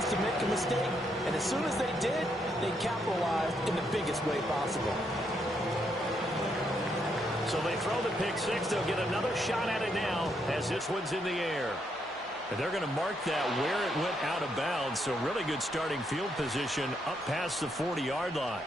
chance to make a mistake, and as soon as they did, they capitalized in the biggest way possible. So they throw the pick six. They'll get another shot at it now as this one's in the air. And they're going to mark that where it went out of bounds. So really good starting field position up past the 40-yard line.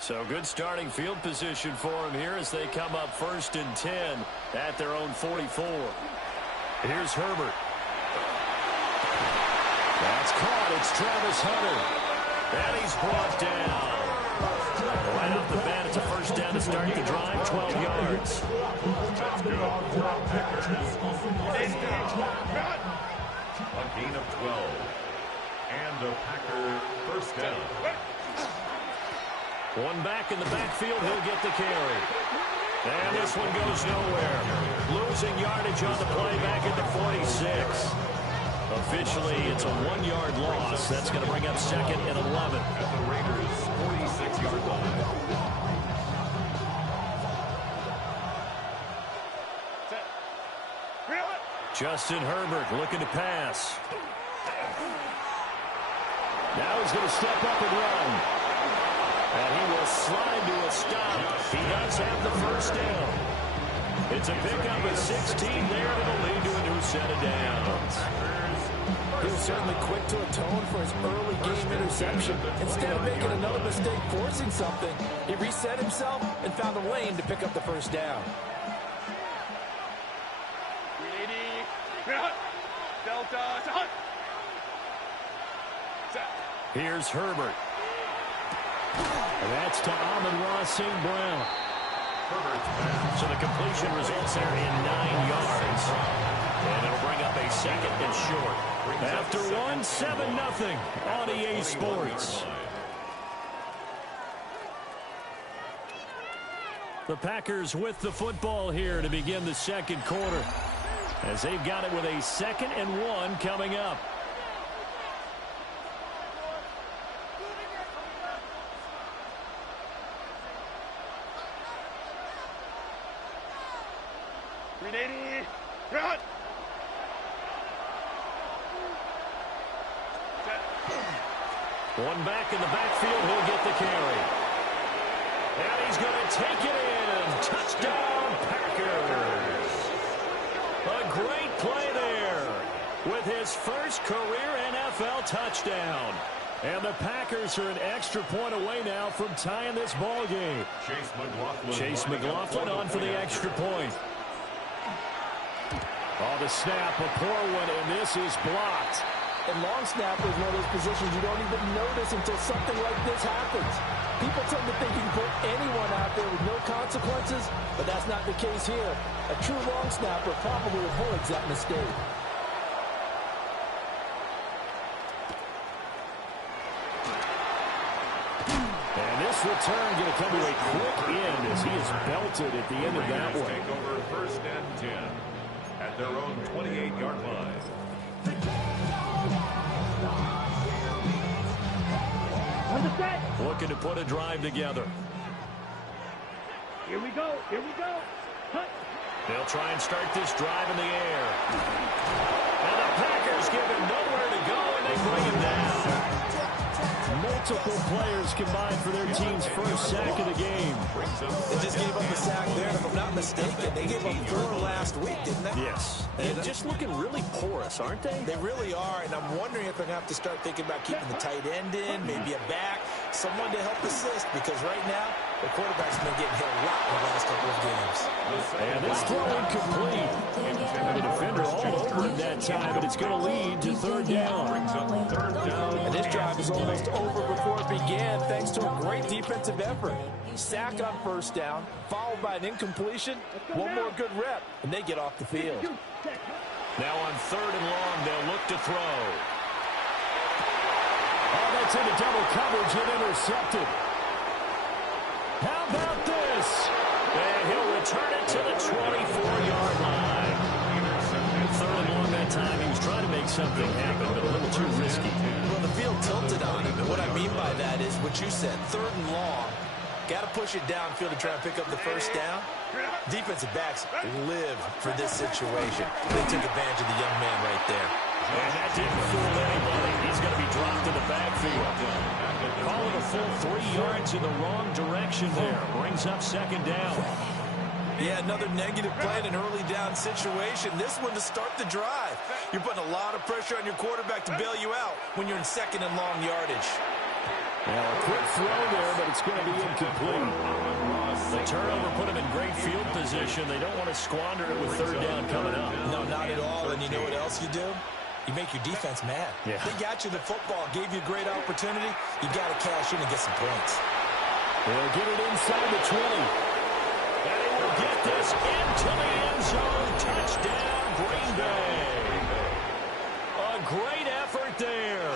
So good starting field position for them here as they come up 1st and 10 at their own 44. Here's Herbert. That's caught. It's Travis Hunter. And he's brought down. Right off the bat, it's a first down to start the drive, 12 yards. That's good. A gain of 12. And a Packer first down. One back in the backfield, he'll get the carry. And this one goes nowhere. Losing yardage on the play back at the 46. Officially, it's a 1-yard loss. That's going to bring up 2nd and 11. At the Raiders' 46-yard line. Justin Herbert looking to pass. Now he's going to step up and run. And he will slide to a stop. He does have the first down. It's a pickup of 16 there, and it'll lead to a new set of downs. He was certainly quick to atone for his early game interception. Instead of making another mistake forcing something, he reset himself and found a lane to pick up the first down. Here's Herbert. And that's to Amon-Ra St. Brown. So the completion results there in 9 yards. And it'll bring up a 2nd and short. After 1, 7-0 on EA Sports. The Packers with the football here to begin the 2nd quarter, as they've got it with a 2nd and 1 coming up. One back in the backfield, he'll get the carry. And he's going to take it in. Touchdown, Packers. A great play there with his first career NFL touchdown. And the Packers are an extra point away now from tying this ball game. Chase McLaughlin on for the extra point. Oh, the snap, a poor one, and this is blocked. And long snapper is one of those positions you don't even notice until something like this happens. People tend to think you can put anyone out there with no consequences, but that's not the case here. A true long snapper probably avoids that mistake. And this return going to come to a quick end as he is belted at the end of that one. Take over 1st and 10 at their own 28-yard line. Looking to put a drive together. Here we go. Here we go. Cut. They'll try and start this drive in the air. And the Packers give him nowhere to go, and they bring him down. Multiple players combined for their team's first sack of the game. They just gave up a sack there, and if I'm not mistaken, they gave up 4 last week, didn't they? Yes. And just looking really porous, aren't they? They really are, and I'm wondering if they're going to have to start thinking about keeping the tight end in, maybe a back, someone to help assist, because right now, the quarterback's been getting hit a lot in the last couple of games. And this throw incomplete. And the defender all over him that time, but it's going to lead to 3rd down. And this drive is almost over before it began, thanks to a great defensive effort. Sack on 1st down, followed by an incompletion, one more good rep, and they get off the field. Now on 3rd and long, they'll look to throw. Oh, that's into double coverage and intercepted. How about this? And he'll return it to the 24-yard line. 3rd and long, that time, he was trying to make something happen, but a little too risky. Well, the field tilted on him, and what I mean by that is what you said, 3rd and long. Got to push it downfield to try and pick up the first down. Defensive backs live for this situation. They took advantage of the young man right there. And that didn't fool anybody. He's going to be dropped in the backfield. Call it a full 3 yards in the wrong direction there. Brings up 2nd down. Yeah, another negative play in an early down situation. This one to start the drive. You're putting a lot of pressure on your quarterback to bail you out when you're in 2nd and long yardage. Now, a quick throw there, but it's going to be incomplete. The turnover put him in great field position. They don't want to squander it with 3rd down coming up. No, not at all. And you know what else you do? You make your defense mad. Yeah. They got you the football, gave you a great opportunity. You got to cash in and get some points. They'll get it inside the 20. And he will get this into the end zone. Touchdown, Green Bay. A great effort there.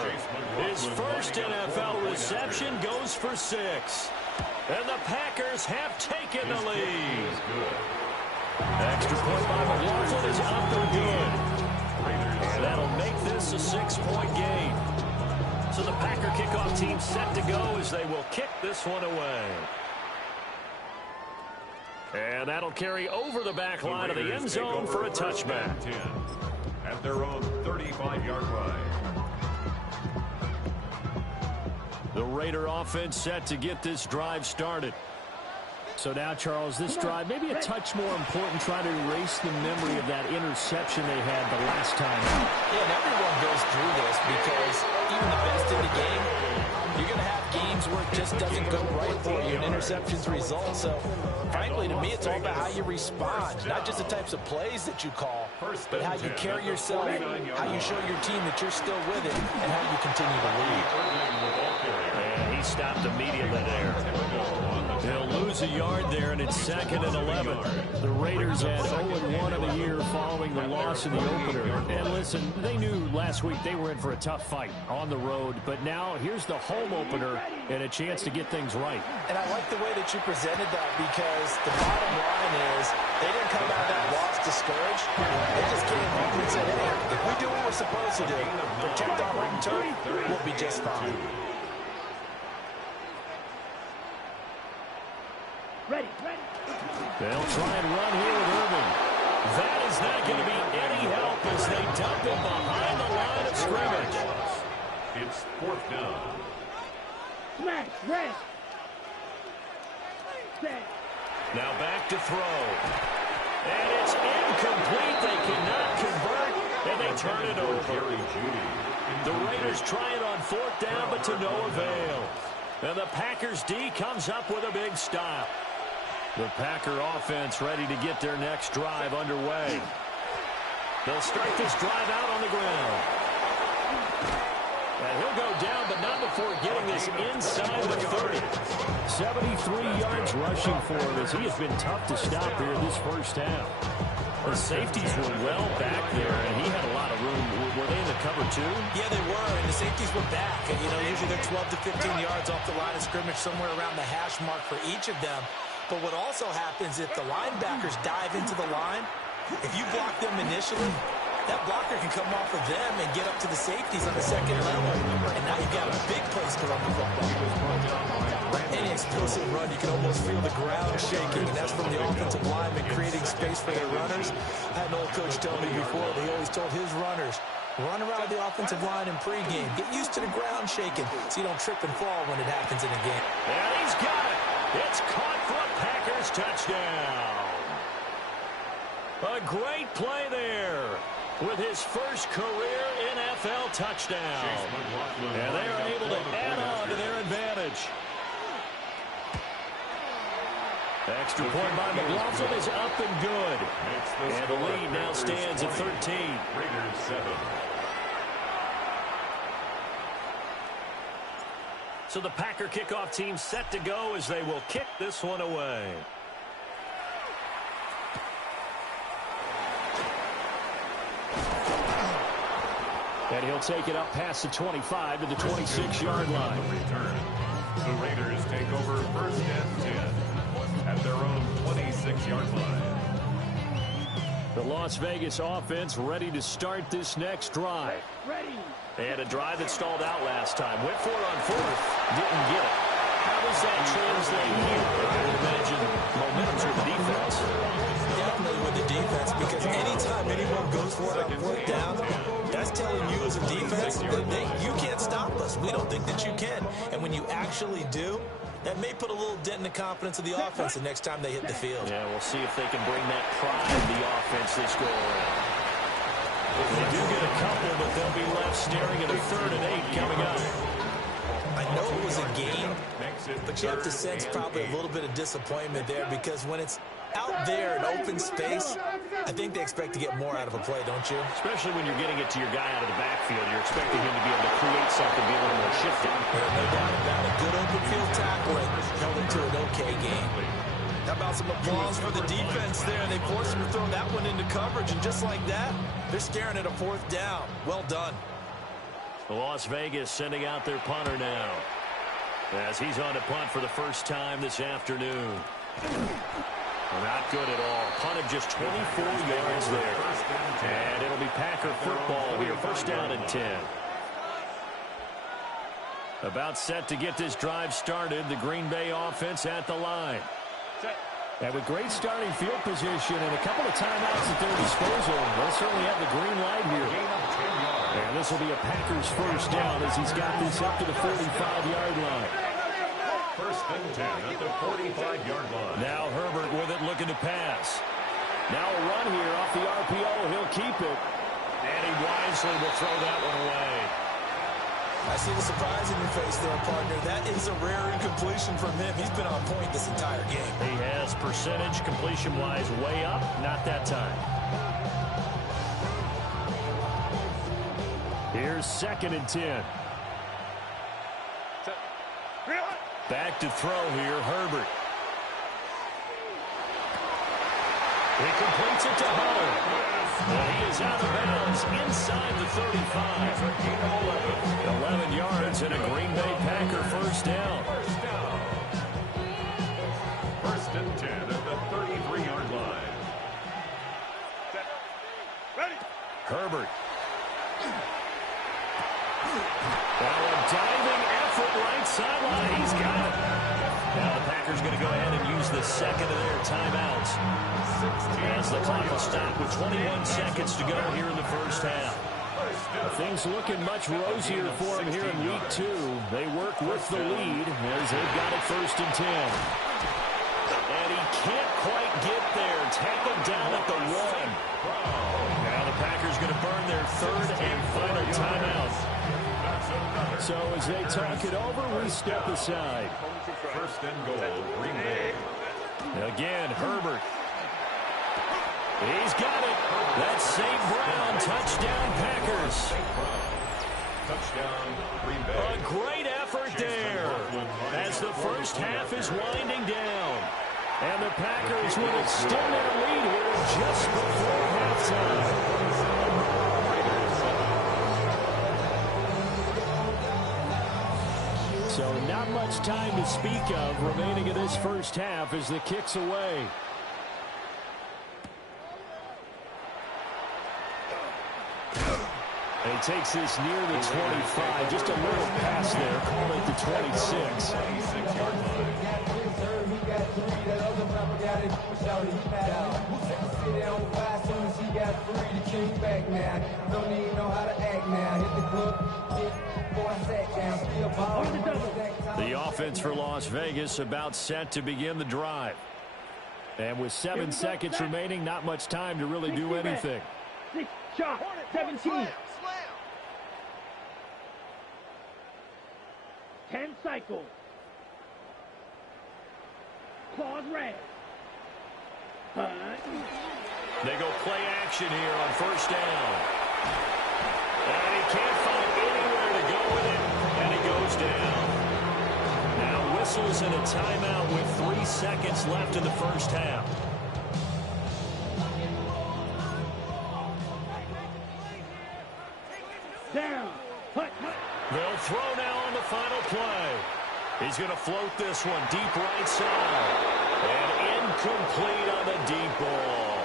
His first NFL reception goes for 6. And the Packers have taken the lead. Extra point by McLaughlin is up and good. And that'll make this a 6-point game. So the Packer kickoff team set to go as they will kick this one away. And that'll carry over the back line of the end zone for a touchback. At their own 35-yard line. The Raider offense set to get this drive started. So now, Charles, this drive maybe a touch more important, trying to erase the memory of that interception they had the last time. Yeah, and everyone goes through this because even the best in the game, you're going to have games where it just doesn't go right for you, and interceptions result. So, frankly, to me, it's all about how you respond, not just the types of plays that you call, but how you carry yourself, how you show your team that you're still with it, and how you continue to lead. And he stopped immediately there. They'll lose a yard there, and it's 2nd and 11. The Raiders had 0-1 of the year following the loss in the opener. And listen, they knew last week they were in for a tough fight on the road. But now here's the home opener and a chance to get things right. And I like the way that you presented that because the bottom line is they didn't come out of that loss discouraged. They just came home and said, hey, if we do what we're supposed to do, protect our home turf, we'll be just fine. Ready. They'll try and run here with Irving. That is not going to be any help as they dump him behind the line of scrimmage. It's 4th down. Smash. Rest. Set. Now back to throw. And it's incomplete. They cannot convert, and they turn it over. The Raiders try it on 4th down, but to no avail. And the Packers D comes up with a big stop. The Packer offense ready to get their next drive underway. They'll start this drive out on the ground. And he'll go down, but not before getting this inside the 30. 73 yards rushing for him as he has been tough to stop here this first half. The safeties were well back there, and he had a lot of room. Were they in the cover too? Yeah, they were, and the safeties were back. And, usually they're 12 to 15 yards off the line of scrimmage, somewhere around the hash mark for each of them. But what also happens if the linebackers dive into the line, if you block them initially, that blocker can come off of them and get up to the safeties on the 2nd level. And now you've got a big place to run the football. Any explosive run, you can almost feel the ground shaking, and that's from the offensive linemen creating space for their runners. I had an old coach tell me before, he always told his runners, run around the offensive line in pregame. Get used to the ground shaking so you don't trip and fall when it happens in a game. And he's got it. It's caught for a Packers touchdown. A great play there with his first career NFL touchdown. And they are able to add on to their advantage. Extra point by McLaughlin is up and good. And the lead now stands at 13. Raiders 7. So the Packer kickoff team set to go as they will kick this one away. And he'll take it up past the 25 to the 26-yard line. Return. The Raiders take over 1st and 10 at their own 26-yard line. The Las Vegas offense ready to start this next drive. Ready. They had a drive that stalled out last time. Went for it on fourth. Didn't get it. How does that translate here? I would imagine momentum's with the defense. Definitely with the defense, because anytime anyone goes for it on fourth down, that's telling you as a defense that you can't stop us. We don't think that you can. And when you actually do, that may put a little dent in the confidence of the offense the next time they hit the field. Yeah, we'll see if they can bring that pride in the offense this go around. They do get a couple, but they'll be left staring at a 3rd and 8 coming up. I know it was a game, but you have to sense probably a little bit of disappointment there, because when it's out there in open space, I think they expect to get more out of a play, don't you? Especially when you're getting it to your guy out of the backfield. You're expecting him to be able to create something, be a little more shifty. No doubt about it. Good open field tackling held him to an okay game. How about some applause for the defense there? They forced him to throw that one into coverage, and just like that, they're staring at a 4th down. Well done. Las Vegas sending out their punter now, as he's on to punt for the first time this afternoon. Not good at all. Punted just 24 yards there. And it'll be Packer football here. First down and 10. About set to get this drive started. The Green Bay offense at the line. And with great starting field position and a couple of timeouts at their disposal, they'll certainly have the green light here. And this will be a Packers first down as he's got this up to the 45-yard line. First and 10 at the 45-yard line. Now Herbert with it, looking to pass. Now a run here off the RPO. He'll keep it. And he wisely will throw that one away. I see the surprise in your face there, partner. That is a rare incompletion from him. He's been on point this entire game. He has percentage completion-wise way up. Not that time. Here's 2nd and 10. Back to throw here, Herbert. He completes it to Hull. And he is out of bounds inside the 35. 11 yards and a Green Bay Packer first down. First and 10 at the 33-yard line. Herbert. Now a diving effort right sideline. He's got it. Now the Packers going to go ahead and use the second of their timeouts, as the clock will stop with 21 seconds to go here in the first half. Things looking much rosier for him here in week 2. They work with the lead as they've got it first and 10. And he can't quite get there. Tackled down at the 1. Now the Packers going to burn their 3rd and final timeout. So as they talk it over, we step aside. First and goal, Green Bay. Again, Herbert. He's got it. That's St. Brown. Touchdown, Packers. Touchdown, Green Bay. A great effort there as the first half is winding down. And the Packers will extend their lead here just before halftime. So not much time to speak of remaining in this first half as the kick's away. And he takes this near the 25. Just a little pass there. Call it the 26. 26-yard line. The offense for Las Vegas about set to begin the drive. And with 7 seconds remaining, not much time to really do anything. 6 shot, 17. 10 cycles. Claws red. They go play action here on first down. And he can't find anywhere to go with it, and he goes down. Now whistles and a timeout with 3 seconds left in the first half. Down. Hut. They'll throw now on the final play. He's going to float this one deep right side. And incomplete on the deep ball.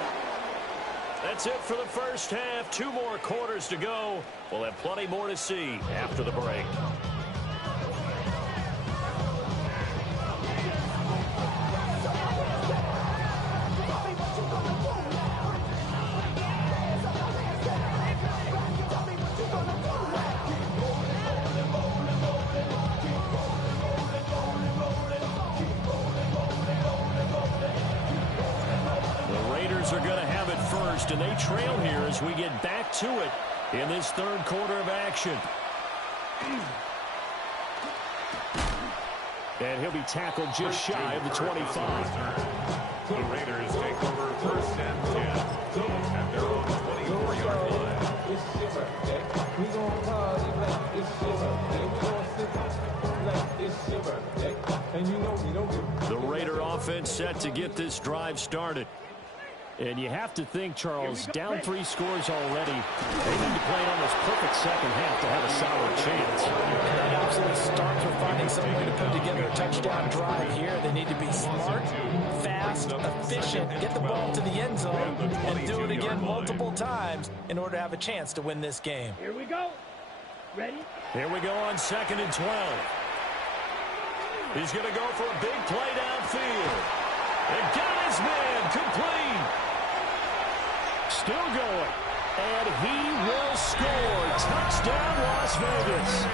That's it for the first half. 2 more quarters to go. We'll have plenty more to see after the break. Are going to have it first, and they trail here as we get back to it in this third quarter of action. And he'll be tackled just shy of the 25. The Raiders take over first and 10 at their own 24-yard line. The Raider offense set to get this drive started. And you have to think, Charles, down 3 scores already. They need to play an almost perfect second half to have a solid chance. And that absolutely starts with finding some way to put together a touchdown drive here. They need to be smart, fast, efficient, get the ball to the end zone, and do it again multiple times in order to have a chance to win this game. Here we go. Ready? Here we go on 2nd and 12. He's going to go for a big play downfield. And got his man complete. Still going. And he will score. Touchdown, Las Vegas.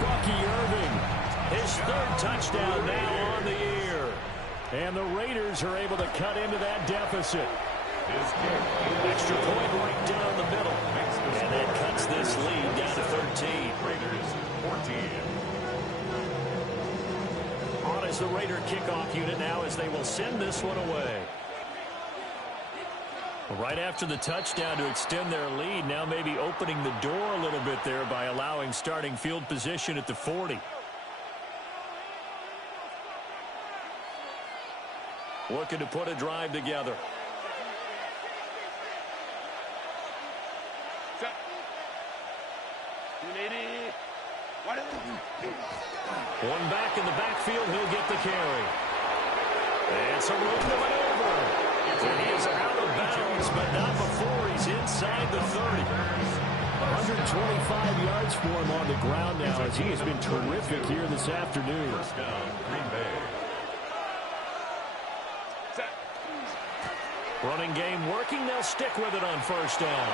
Bucky Irving. His 3rd touchdown now on the year. And the Raiders are able to cut into that deficit. Extra point right down the middle. And that cuts this lead down to 13. Raiders 14. On as the Raider kickoff unit now as they will send this one away. Right after the touchdown to extend their lead, now maybe opening the door a little bit there by allowing starting field position at the 40. Looking to put a drive together. One back in the backfield, he'll get the carry. And some room to maneuver. And he is out of bounds, but not before he's inside the 30. 125 yards for him on the ground now as he has been terrific here this afternoon. First down, Green Bay. Running game working. They'll stick with it on first down.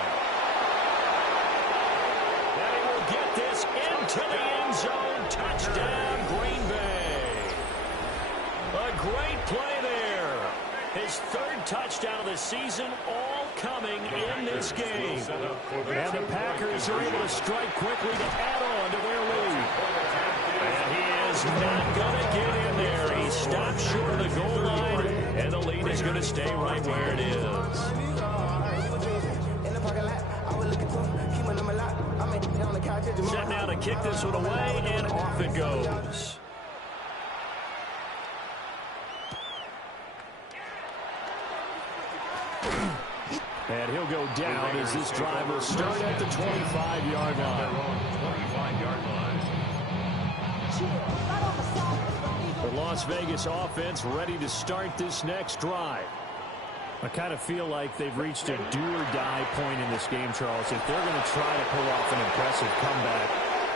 And he will get this into the end zone. Touchdown, Green Bay. A great play there. His 3rd touchdown of the season, all coming in this game. And the Packers are able to strike quickly to add on to their lead. And he is not going to get in there. He stopped short of the goal line, and the lead is going to stay right where it is. Set now to kick this one away, and off it goes. And he'll go down as this drive will start at the 25-yard line. 25-yard line. The Las Vegas offense ready to start this next drive. I kind of feel like they've reached a do-or-die point in this game, Charles. If they're going to try to pull off an impressive comeback,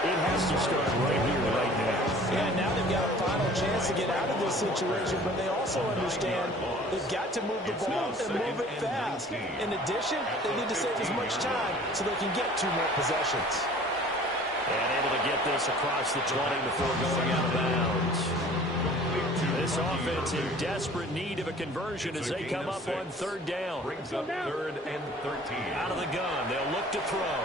it has to start right here, right now. Yeah, now they've got a final chance to get out of this situation, but they also understand they've got to move the ball and move it fast. In addition, they need to save as much time so they can get 2 more possessions. And able to get this across the 20 before going out of bounds. This offense in desperate need of a conversion as they come up on 3rd down. Brings up 3rd and 13. Out of the gun, they'll look to throw.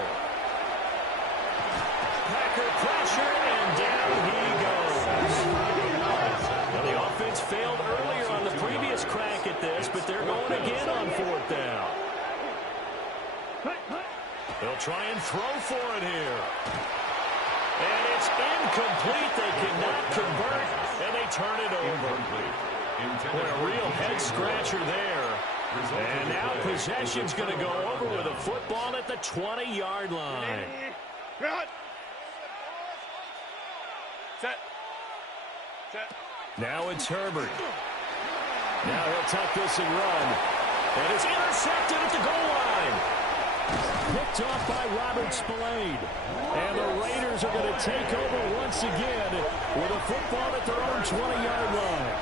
Packer pressure, and down he goes. Now the offense failed earlier on the previous crack at this, but they're going again on 4th down. They'll try and throw for it here. And it's incomplete. They cannot convert, and they turn it over. Boy, a real head-scratcher there. And now possession's going to go over with a football at the 20-yard line. Now it's Herbert. Now he'll tuck this and run. And it's intercepted at the goal line. Picked off by Robert Spillane. And the Raiders are going to take over once again with a football at their own 20-yard line.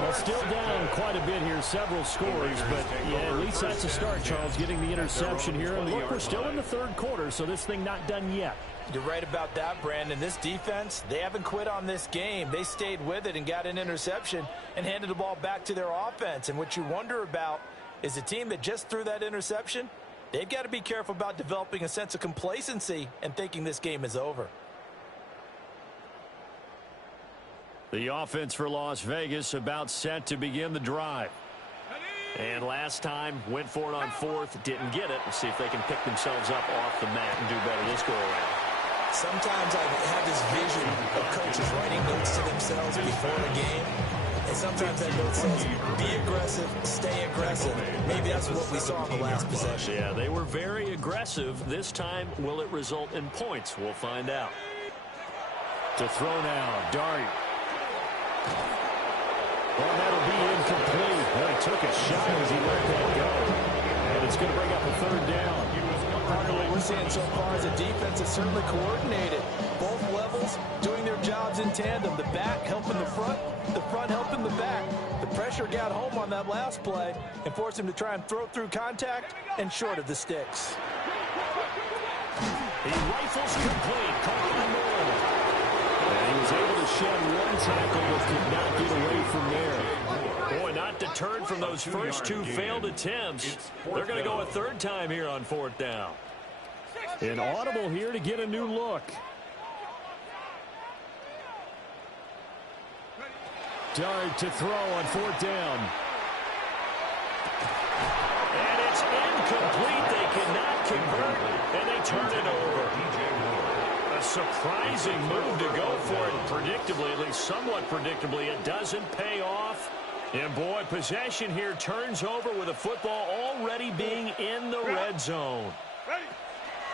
Well, still down quite a bit here, several scores, but yeah, at least that's a start, Charles, getting the interception here. And look, we're still in the third quarter, so this thing not done yet. You're right about that, Brandon. This defense, they haven't quit on this game. They stayed with it and got an interception and handed the ball back to their offense. And what you wonder about is the team that just threw that interception, they've got to be careful about developing a sense of complacency and thinking this game is over. The offense for Las Vegas about set to begin the drive. And last time, went for it on fourth, didn't get it. Let's see if they can pick themselves up off the mat and do better this go-around. Sometimes I have this vision of coaches writing notes to themselves before a game. And sometimes that note says, be aggressive, stay aggressive. Maybe that's what we saw in the last possession. Yeah, they were very aggressive. This time, will it result in points? We'll find out. To throw now, Dart. Well, that'll be incomplete. Well, he took a shot as he let that go. And it's going to bring up a third down. What we're seeing so far is a defense is certainly coordinated. Both levels doing their jobs in tandem. The back helping the front helping the back. The pressure got home on that last play and forced him to try and throw through contact and short of the sticks. He rifles complete. Caught by Moore. And he was able to shed one tackle but could not get away from there. Boy, not deterred from those first two failed attempts. They're going to go a third time here on fourth down. An audible here to get a new look. Dart to throw on fourth down. And it's incomplete. They cannot convert, and they turn it over. A surprising move to go for it. Predictably, at least somewhat predictably, it doesn't pay off. And boy, possession here turns over with a football already being in the red zone.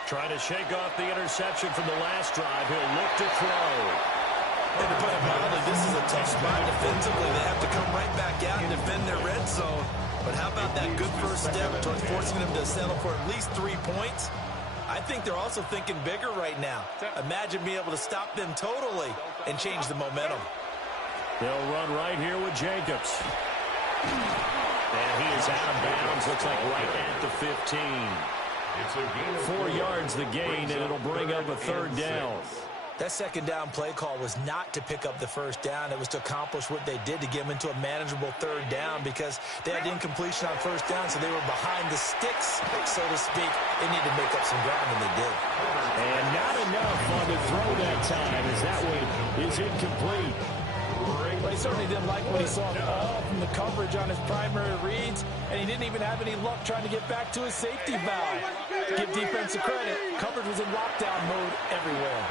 Trying to shake off the interception from the last drive. He'll look to throw. And to put it mildly, this is a tough spot defensively. They have to come right back out and defend their red zone. But how about that good first step towards forcing them to settle for at least 3 points? I think they're also thinking bigger right now. Imagine being able to stop them totally and change the momentum. They'll run right here with Jacobs. And he is out of bounds. Looks like right at the 15. 4 yards the gain, and it'll bring up a third down. That second down play call was not to pick up the first down. It was to accomplish what they did to get them into a manageable third down because they had incompletion on first down, so they were behind the sticks, so to speak. They needed to make up some ground, and they did. And not enough on the throw that time as that one is incomplete. But he certainly didn't like what he saw all from the coverage on his primary reads, and he didn't even have any luck trying to get back to his safety valve. Give defensive credit. Coverage was in lockdown mode everywhere.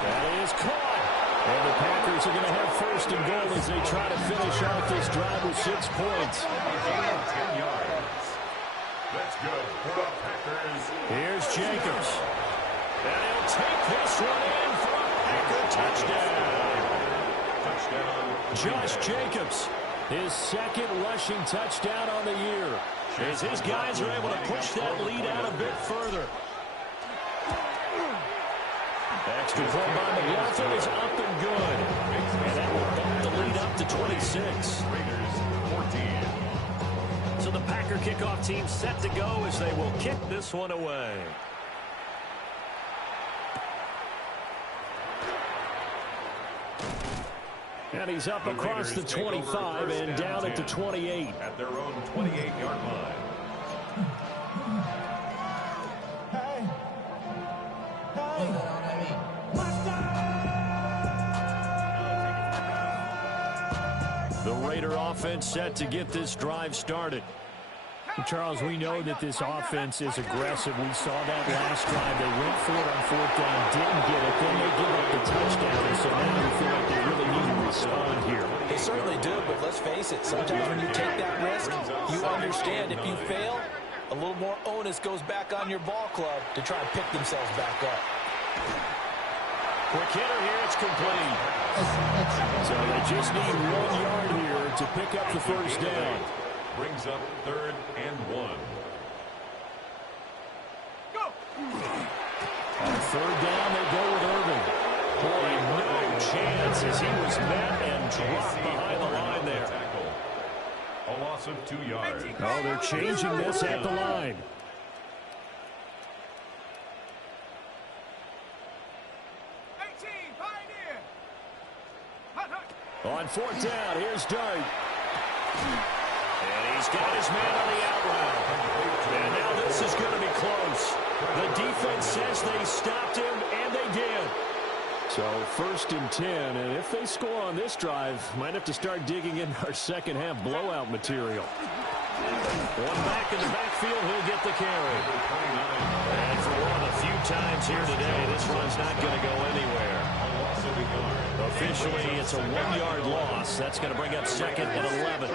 That is caught. And the Packers are going to have first and goal as they try to finish off this drive with 6 points. 10 yards. Let's go for the Packers. Here's Jacobs. And he'll take this one in for a Packer touchdown. Josh Jacobs, his second rushing touchdown on the year. As his guys are able to push that lead out a bit further. Extra point by McLaughlin is up and good. And that will bump the lead up to 26. Raiders 14. So the Packer kickoff team set to go as they will kick this one away. And he's up across the 25 and down at the 28. At their own 28-yard line. The Raider offense set to get this drive started. Charles, we know that this offense is aggressive. We saw that last drive. They went for it on fourth down, didn't get it. Then they give up the touchdown. So now you feel like they really need to respond here. They certainly do, but let's face it. Sometimes when you take that risk, you understand if you fail, a little more onus goes back on your ball club to try and pick themselves back up. Quick hitter here, it's complete. So they just need 1 yard here to pick up the first down. Brings up 3rd and 1. On 3rd down, they go with Irving. Boy, no chance as he was met and dropped behind the line there. A loss of 2 yards. Oh, they're changing this at the line. On 4th down, here's Dart. And he's got his man on the out route. And now this is going to be close. The defense says they stopped him, and they did. So 1st and 10, and if they score on this drive, might have to start digging in our second half blowout material. One back in the backfield, he'll get the carry. And for one of the few times here today, this run's not going to go anywhere. Officially, it's a 1-yard loss. That's going to bring up 2nd and 11.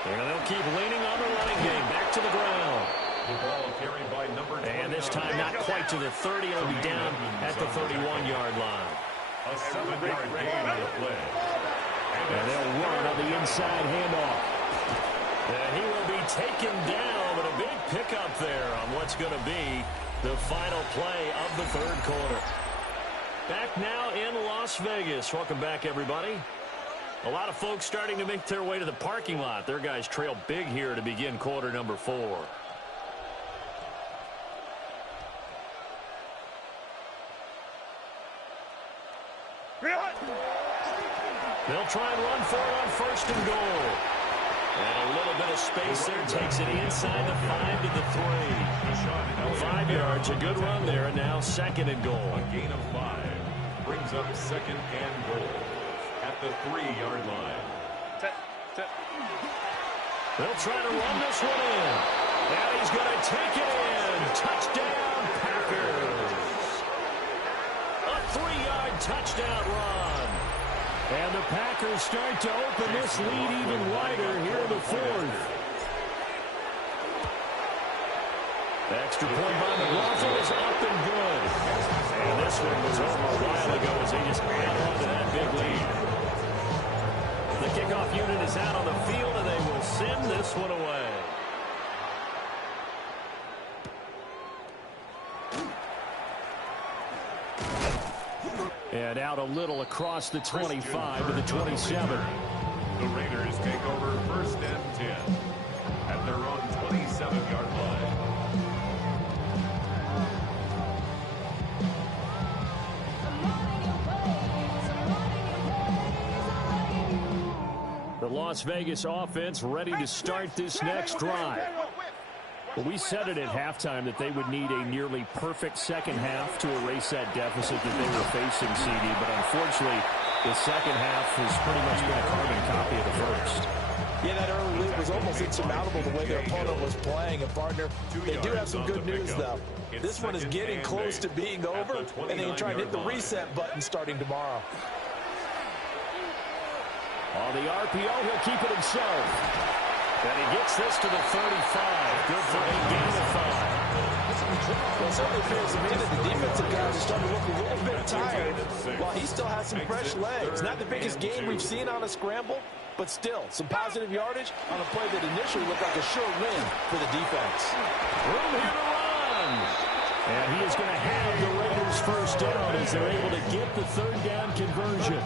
And they'll keep leaning on the running game. Back to the ground. The ball carried by number 20. And this time not quite to the 30. It'll be down at the 31-yard line. A 7-yard gain on the play. And they'll run on the inside handoff. And he will be taken down, but a big pickup there on what's going to be the final play of the 3rd quarter. Back now in Las Vegas. Welcome back, everybody. A lot of folks starting to make their way to the parking lot. Their guys trail big here to begin quarter number 4. They'll try and run for it on 1st and goal. And a little bit of space there takes it inside the 5 to the 3. 5 yards, a good run there, and now 2nd and goal. A gain of 5 brings up 2nd and goal at the 3-yard line. They'll try to run this one in. And he's going to take it in. Touchdown, Packers. A 3-yard touchdown run. And the Packers start to open this lead even wider here in the 4th. Extra point by McLaughlin is up and good. And this one was over a while ago as they just held on to that big lead. The kickoff unit is out on the field, and they will send this one away. And out a little across the 25 to the 27. The Raiders take over 1st and 10 at their own 27-yard line. The Las Vegas offense ready to start this next drive. Well, we said it at halftime that they would need a nearly perfect second half to erase that deficit that they were facing, CD. But unfortunately, the second half has pretty much been a carbon copy of the first. Yeah, that early lead was almost insurmountable the way their opponent was playing. And, partner, they do have some good news, though. This one is getting close to being over, and they can try and hit the reset button starting tomorrow. On the RPO, he'll keep it himself. And he gets this to the 35. Good for a gain of 5. Well, it certainly appears to me that the defensive guys are starting to look a little bit tired while he still has some fresh legs. Not the biggest game we've seen on a scramble, but still some positive yardage on a play that initially looked like a sure win for the defense. Room here to run. And he is going to have the Raiders first down as they're able to get the 3rd down conversion.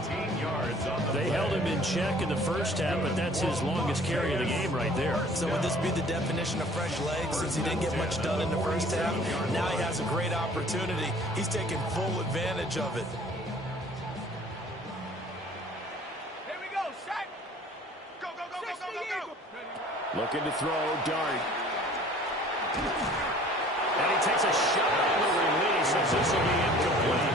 They held him in check in the first half, but that's his longest carry of the game right there. So would this be the definition of fresh legs since he didn't get much done in the first half? Now he has a great opportunity. He's taking full advantage of it. Here we go, Shaq. Go, go, go, go, go, go, go. Looking to throw, Dart. And he takes a shot on the release as this will be incomplete.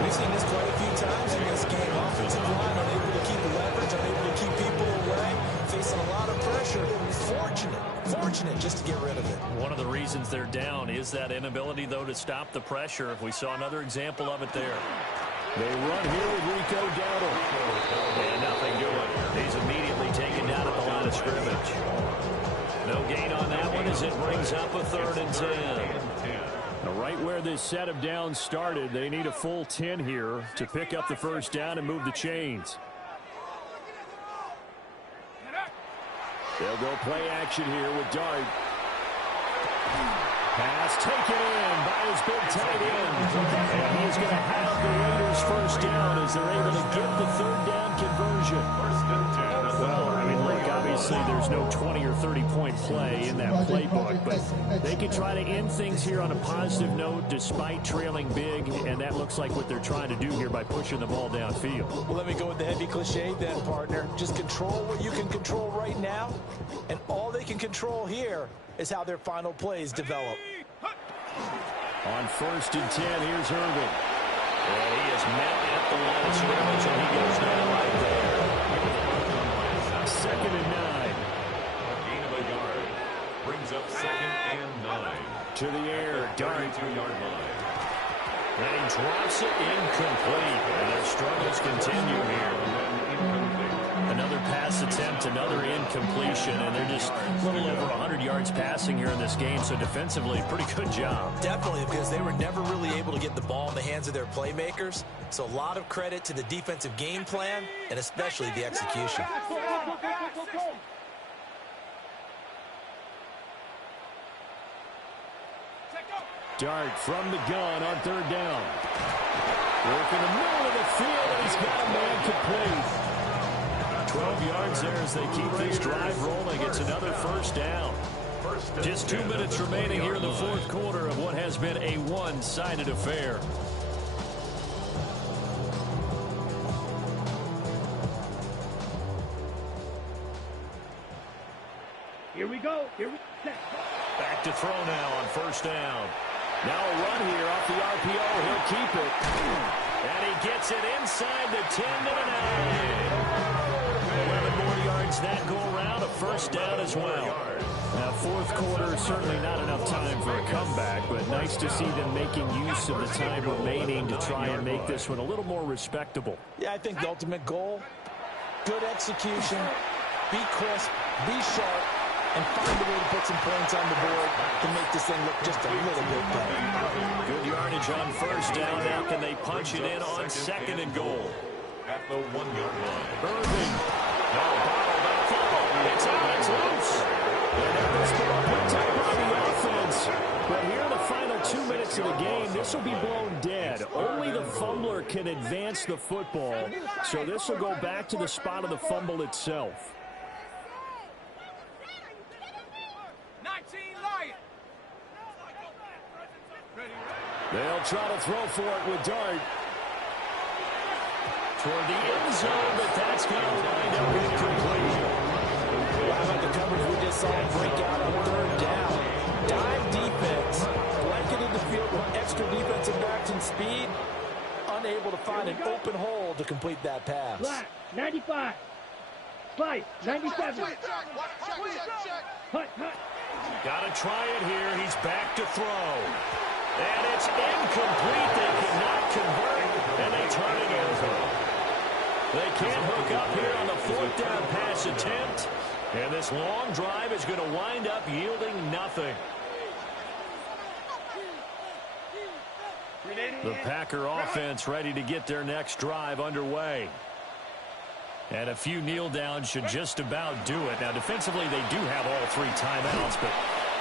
We've seen this quite a few times in this game. Offensive line unable to keep leverage, unable to keep people away, facing a lot of pressure. Fortunate just to get rid of it. One of the reasons they're down is that inability, though, to stop the pressure. We saw another example of it there. They run here with Rico Dowdle. And nothing doing. He's immediately taken down at the line of scrimmage. No gain on that one as it brings up a 3rd and 10. Now, right where this set of downs started, they need a full 10 here to pick up the first down and move the chains. They'll go play action here with Dart. Pass taken in by his big tight end. And he's going to have the Raiders first down as they're able to get the third down conversion. Well, I mean, look, obviously there's no 20 or 30-point play in that playbook, but they can try to end things here on a positive note despite trailing big, and that looks like what they're trying to do here by pushing the ball downfield. Well, let me go with the heavy cliche then, partner. Just control what you can control right now, and all they can control here is how their final plays develop. On 1st and 10, here's Irving. And he is met at the line of scrimmage, and he goes down right there. 2nd and 9. A gain of a yard. Brings up 2nd and 9. To the air, Dart. 32-yard line. And he drops it incomplete. And their struggles continue here. Another pass attempt, another incompletion, and they're just a little over 100 yards passing here in this game, so defensively, pretty good job. Definitely, because they were never really able to get the ball in the hands of their playmakers. So a lot of credit to the defensive game plan and especially the execution. Dart from the gun on 3rd down. Work in the middle of the field, and he's got a man complete. 12 yards there as they keep this drive rolling. It's another first down. Just 2 minutes remaining here in the 4th quarter of what has been a one-sided affair. Here we go. Back to throw now on 1st down. Now a run here off the RPO. He'll keep it. And he gets it inside the 10 to the 9. 11 more yards that go around. A first down as well. Now, 4th quarter, certainly not enough time for a comeback, but nice to see them making use of the time remaining to try and make this one a little more respectable. Yeah, I think the ultimate goal, good execution, be crisp, be sharp, and find a way to put some points on the board to make this thing look just a little bit better. Good yardage on 1st down. Now can they punch it in on 2nd and goal? At the 1-yard line. Irving. No, bottled up football. It's out. It's loose. And now this ball picked up by the offense. But here in the final 2 minutes of the game, this will be blown dead. Only the fumbler can advance the football. So this will go back to the spot of the fumble itself. 19 Lion. They'll try to throw for it with Dart. Toward the end zone, but that's going to wind up incomplete. How about the coverage we just saw break out on 3rd down? Dime defense, blanketed the field with extra defensive backs and speed, unable to find an open hole to complete that pass. Black, 95. Slice, 97. Hut. Got to try it here. He's back to throw. And it's incomplete. They cannot convert, and they turn it over. They can't hook up here on the 4th down pass attempt. And this long drive is going to wind up yielding nothing. The Packer offense ready to get their next drive underway. And a few kneel downs should just about do it. Now, defensively, they do have all 3 timeouts, but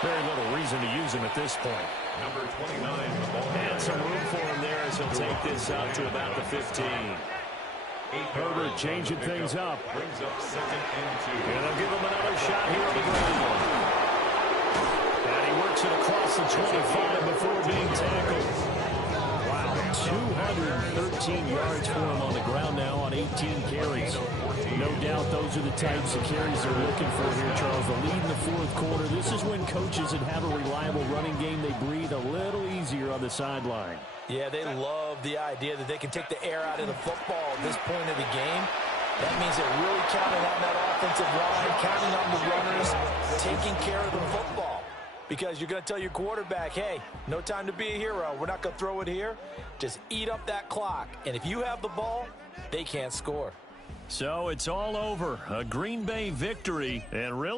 very little reason to use them at this point. Number 29, the ball. And some room for him there as he'll take this out to about the 15. Herbert changing things up. Brings up 2nd and 2. And they'll give him another shot here on the ground. And he works it across the 25 before being tackled. Wow, 213 yards for him on the ground now on 18 carries. No doubt those are the types of carries they're looking for here, Charles. The lead in the 4th quarter. This is when coaches that have a reliable running game, they breathe a little easier on the sideline. Yeah, they love the idea that they can take the air out of the football at this point of the game. That means they're really counting on that offensive line, counting on the runners, taking care of the football. Because you're going to tell your quarterback, hey, no time to be a hero. We're not going to throw it here. Just eat up that clock. And if you have the ball, they can't score. So it's all over. A Green Bay victory, and really